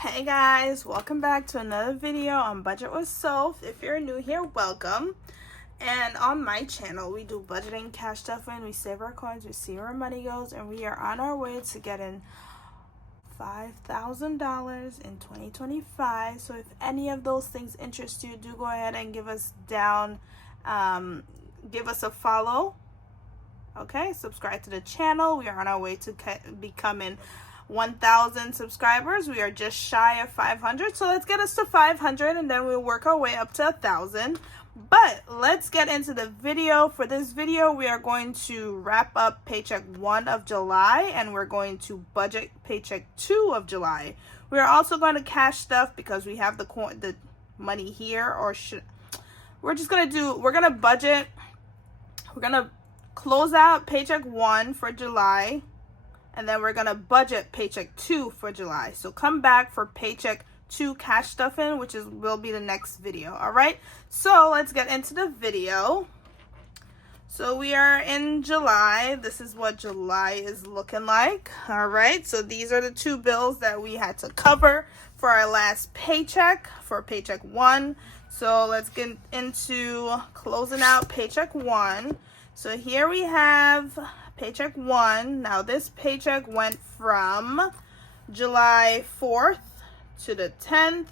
Hey guys, welcome back to another video on Budget with Soph. If you're new here, welcome. And on my channel, we do budgeting, cash stuffing, we save our coins, we see where our money goes, and we are on our way to getting $5,000 in 2025. So if any of those things interest you, do go ahead and give us a follow. Okay, subscribe to the channel. We are on our way to becoming 1,000 subscribers. We are just shy of 500, so let's get us to 500 and then we'll work our way up to 1,000. But let's get into the video. For this video, we are going to wrap up Paycheck 1 of July and we're going to budget Paycheck 2 of July. We are also going to cash stuff because we have the money here, we're gonna budget. We're gonna close out Paycheck 1 for July. And then we're going to budget Paycheck 2 for July. So come back for Paycheck 2 cash stuffing, which will be the next video. All right. So let's get into the video. So we are in July. This is what July is looking like. All right. So these are the two bills that we had to cover for our last paycheck for Paycheck 1. So let's get into closing out Paycheck 1. So here we have Paycheck 1. Now this paycheck went from July 4th to the 10th.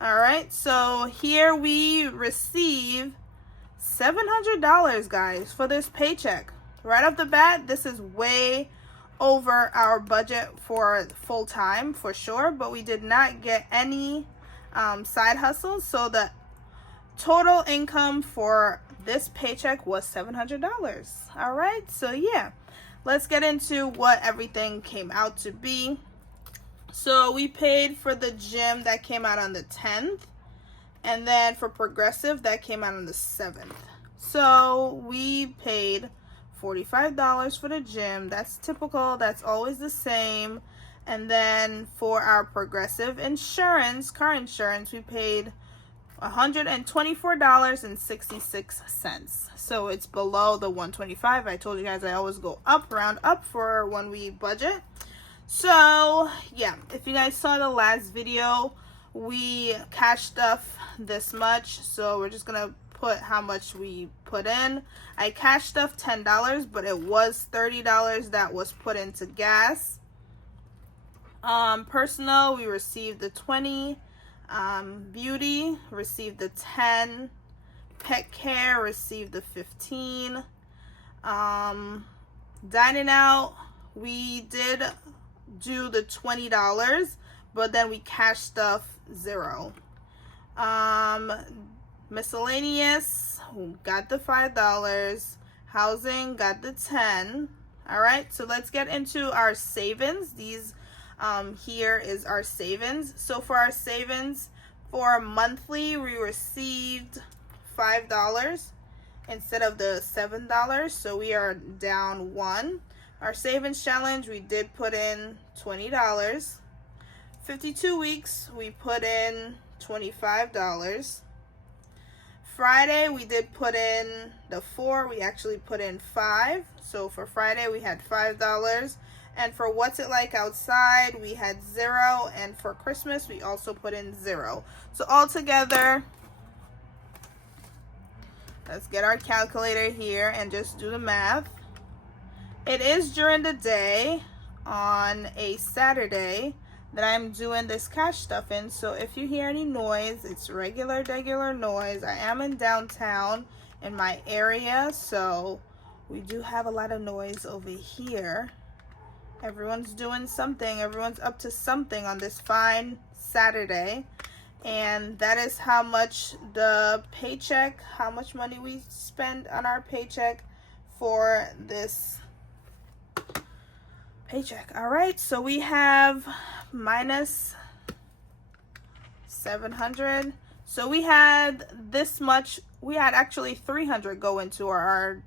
All right, so here we receive $700, guys, for this paycheck. Right off the bat, this is way over our budget for full time for sure, but we did not get any side hustles. So the total income for this paycheck was $700. All right, so yeah, let's get into what everything came out to be. So we paid for the gym, that came out on the 10th, and then for Progressive, that came out on the 7th. So we paid $45 for the gym. That's typical, that's always the same. And then for our Progressive insurance, car insurance, we paid $124.66. So it's below the $125. I told you guys I always go up, round up for when we budget. So yeah, if you guys saw the last video, we cash stuff this much. So we're just gonna put how much we put in. I cash stuff $10, but it was $30 that was put into gas. Personal, we received the 20. Beauty received the 10. Pet care received the 15. Dining out, we did do the $20, but then we cashed stuff $0. Miscellaneous, got the $5. Housing, got the 10. All right, so let's get into our savings. These here is our savings. So for our savings for monthly, we received $5 instead of the $7. So we are down $1. Our savings challenge, we did put in $20. 52 weeks, we put in $25. Friday, we did put in the 4. We actually put in 5. So for Friday, we had $5. And for What's It Like Outside, we had $0. And for Christmas, we also put in $0. So altogether, let's get our calculator here and just do the math. It is during the day on a Saturday that I'm doing this cash stuffing. So if you hear any noise, it's regular noise. I am in downtown in my area, so we do have a lot of noise over here. Everyone's doing something. Everyone's up to something on this fine Saturday. And that is how much the paycheck, how much money we spend on our paycheck for this paycheck. All right, so we have minus 700. So we had this much. We had actually 300 go into our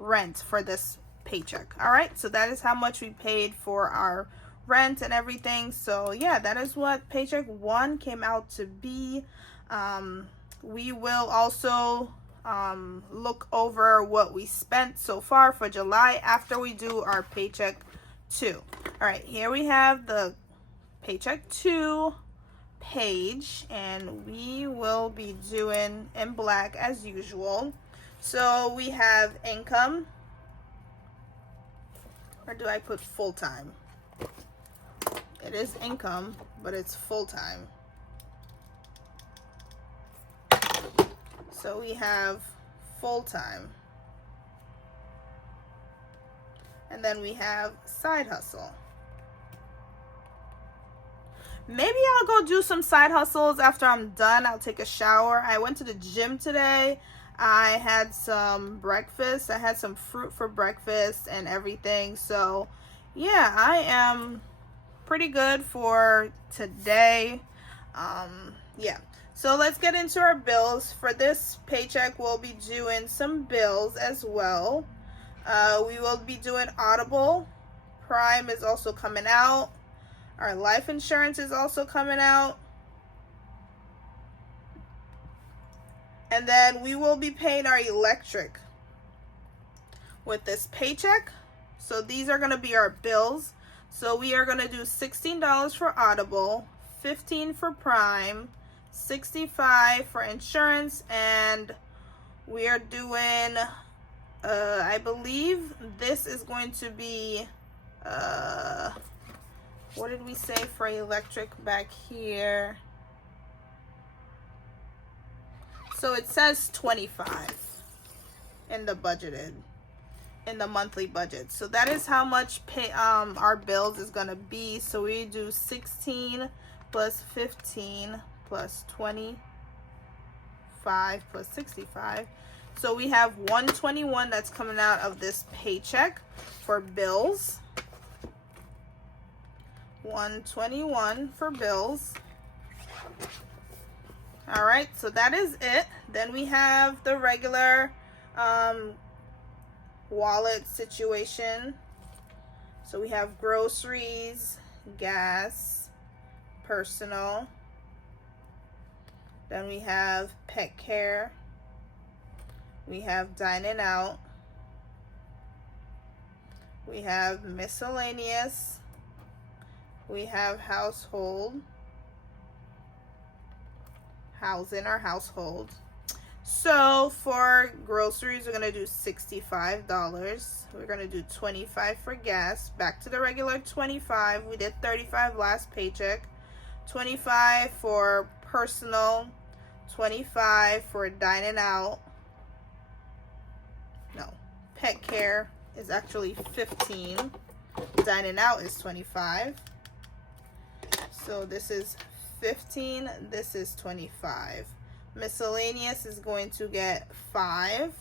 rent for this paycheck. All right, so that is how much we paid for our rent and everything. So yeah, that is what Paycheck 1 came out to be. We will also look over what we spent so far for July after we do our Paycheck 2. All right, here we have the Paycheck 2 page, and we will be doing in black as usual. So we have income, or do I put full-time? It is income, but it's full-time. So we have full-time. And then we have side hustle. Maybe I'll go do some side hustles after I'm done. I'll take a shower. I went to the gym today. I had some breakfast. I had some fruit for breakfast and everything. So yeah, I am pretty good for today. Yeah. So let's get into our bills. For this paycheck, we'll be doing some bills as well. We will be doing Audible. Prime is also coming out. Our life insurance is also coming out. And then we will be paying our electric with this paycheck. So these are going to be our bills. So we are going to do $16 for Audible, $15 for Prime, $65 for insurance, and we are doing, I believe this is going to be, what did we say for electric back here? So it says 25 in the budgeted, in the monthly budget. So that is how much our bills is gonna be. So we do 16 plus 15 plus 25 plus 65. So we have 121 that's coming out of this paycheck for bills. 121 for bills. All right, so that is it. Then we have the regular wallet situation. So we have groceries, gas, personal. Then we have pet care. We have dining out. We have miscellaneous. We have household. Housing or household. So for groceries, we're gonna do $65. We're gonna do $25 for gas. Back to the regular 25. We did 35 last paycheck. 25 for personal. 25 for dining out. No, pet care is actually 15. Dining out is 25. So this is 15, this is 25. Miscellaneous is going to get 5.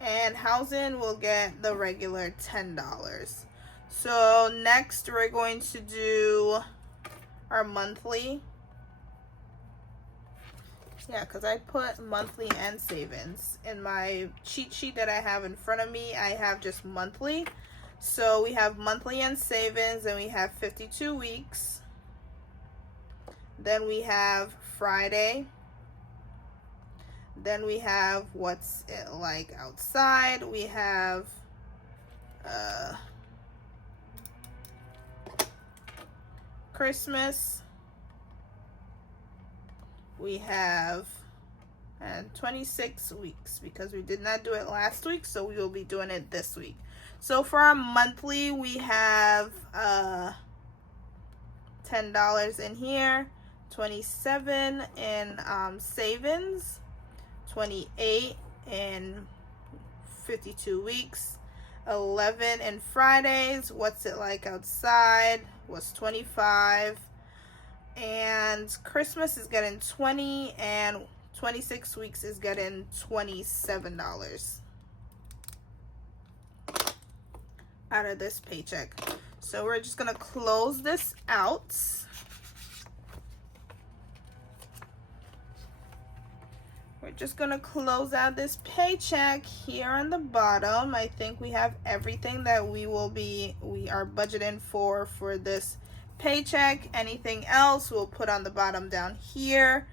And housing will get the regular $10. So next we're going to do our monthly. Yeah, because I put monthly and savings. In my cheat sheet that I have in front of me, I have just monthly. So we have monthly and savings, and we have 52 weeks. Then we have Friday. Then we have what's it like outside. We have Christmas. We have 26 weeks because we did not do it last week, so we will be doing it this week. So for our monthly, we have $10 in here, 27 in savings, 28 in 52 weeks, 11 in Fridays. What's it like outside was 25, and Christmas is getting 20, and 26 weeks is getting $27 out of this paycheck. So we're just gonna close this out. We're just gonna close out this paycheck here on the bottom. I think we have everything that we are budgeting for this paycheck. Anything else we'll put on the bottom down here.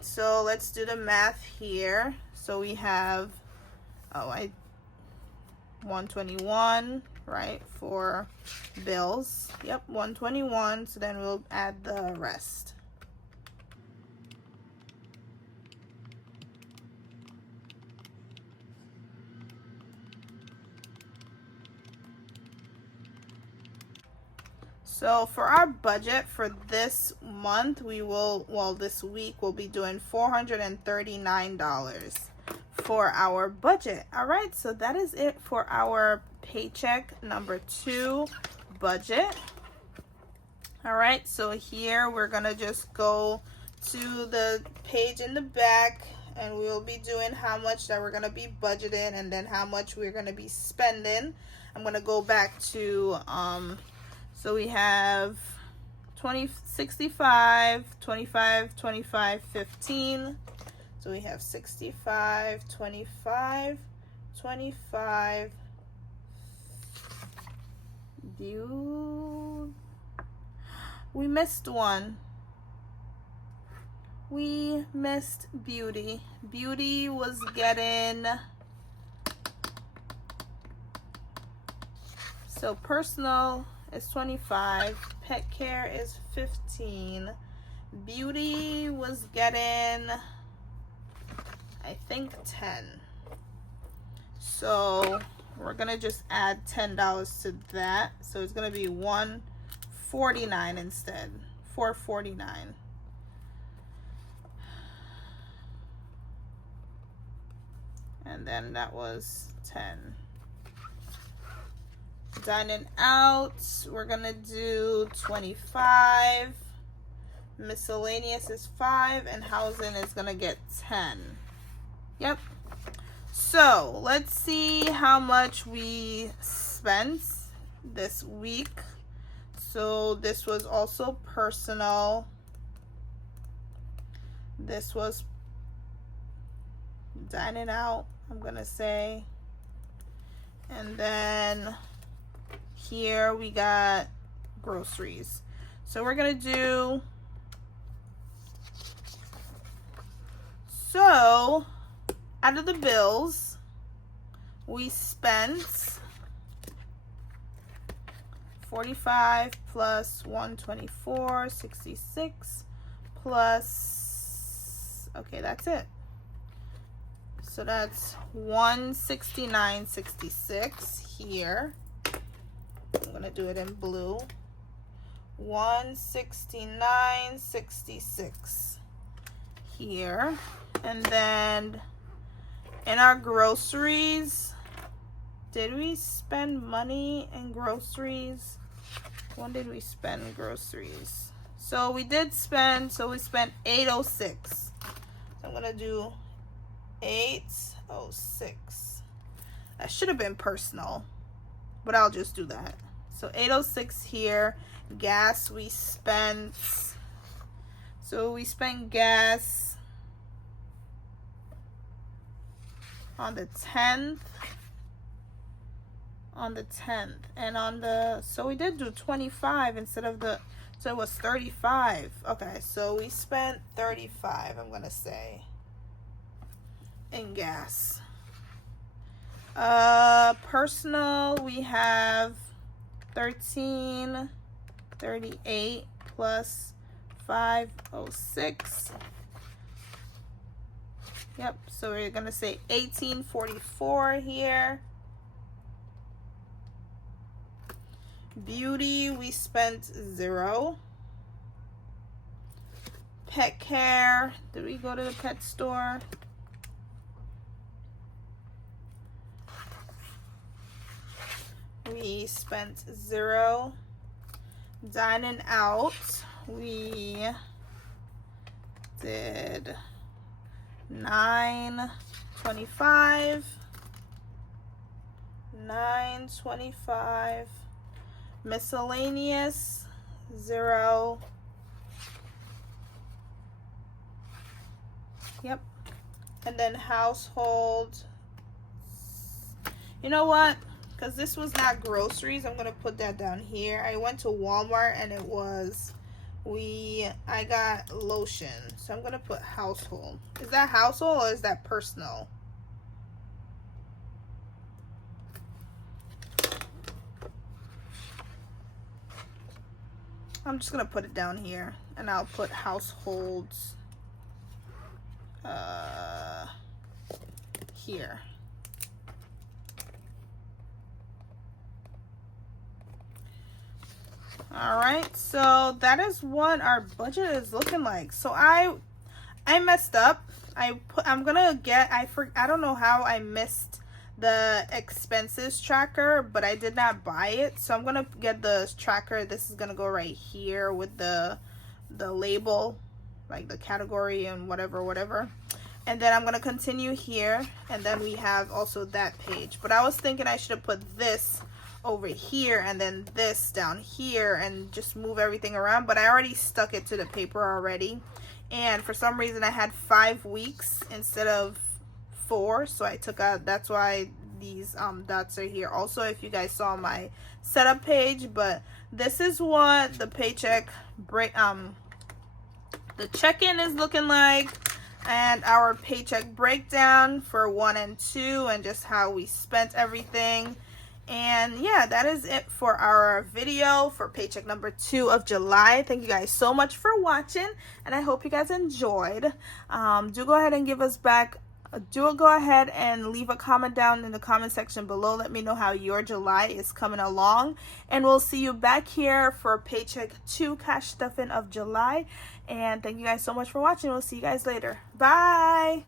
So let's do the math here. So we have 121, right, for bills. Yep, 121. So then we'll add the rest. So for our budget for this month, we will, well, this week we'll be doing $439 for our budget. All right, so that is it for our paycheck number 2 budget. All right, so here we're gonna just go to the page in the back, and we'll be doing how much that we're gonna be budgeting and then how much we're gonna be spending. I'm gonna go back to so we have 20, 65, 25, 25, 15. So we have 65, 25, 25. We missed one. We missed beauty. Beauty was getting, so personal is 25, pet care is 15, beauty was getting, I think, 10. So we're gonna just add $10 to that, so it's gonna be $149 instead, $449. And then that was 10. Dining out, we're gonna do 25. Miscellaneous is 5, and housing is gonna get 10. Yep. So let's see how much we spent this week. So this was also personal. This was dining out, I'm gonna say. And then here we got groceries. So we're gonna do, so out of the bills, we spent 45 plus 124, 66 plus, okay, that's it. So that's 169.66 here. I'm gonna do it in blue. 169.66 here. And then in our groceries, did we spend money in groceries? When did we spend groceries? So we did spend, so we spent 806. So I'm gonna do 806. That should have been personal, but I'll just do that. So 806 here. Gas, we spent, so we spent gas on the 10th, and on the, so we did do 25 instead of the, so it was 35. Okay, so we spent 35, I'm gonna say, in gas. Personal, we have 1338 plus 506. Yep, so we're gonna say 1844 here. Beauty, we spent 0. Pet care, did we go to the pet store? We spent 0. Dining out, we did 925. 925. Miscellaneous, 0. Yep. And then household, you know what? Because this was not groceries, I'm gonna put that down here. I went to Walmart and it was, I got lotion. So I'm gonna put household. Is that household or is that personal? I'm just gonna put it down here, and I'll put households here. All right, so that is what our budget is looking like. So I messed up. I don't know how I missed the expenses tracker, but I did not buy it. So I'm gonna get the tracker. This is gonna go right here with the label, like the category and whatever. And then I'm gonna continue here, and then we have also that page. But I was thinking I should have put this over here and then this down here and just move everything around, but I already stuck it to the paper already. And for some reason I had 5 weeks instead of 4, so I took out, that's why these dots are here also, if you guys saw my setup page. But this is what the paycheck the check-in is looking like, and our paycheck breakdown for 1 and 2, and just how we spent everything. And yeah, that is it for our video for paycheck number 2 of July. Thank you guys so much for watching, and I hope you guys enjoyed. Do go ahead and go ahead and leave a comment down in the comment section below. Let me know how your July is coming along, and we'll see you back here for paycheck 2 cash stuffing of July. And thank you guys so much for watching. We'll see you guys later. Bye.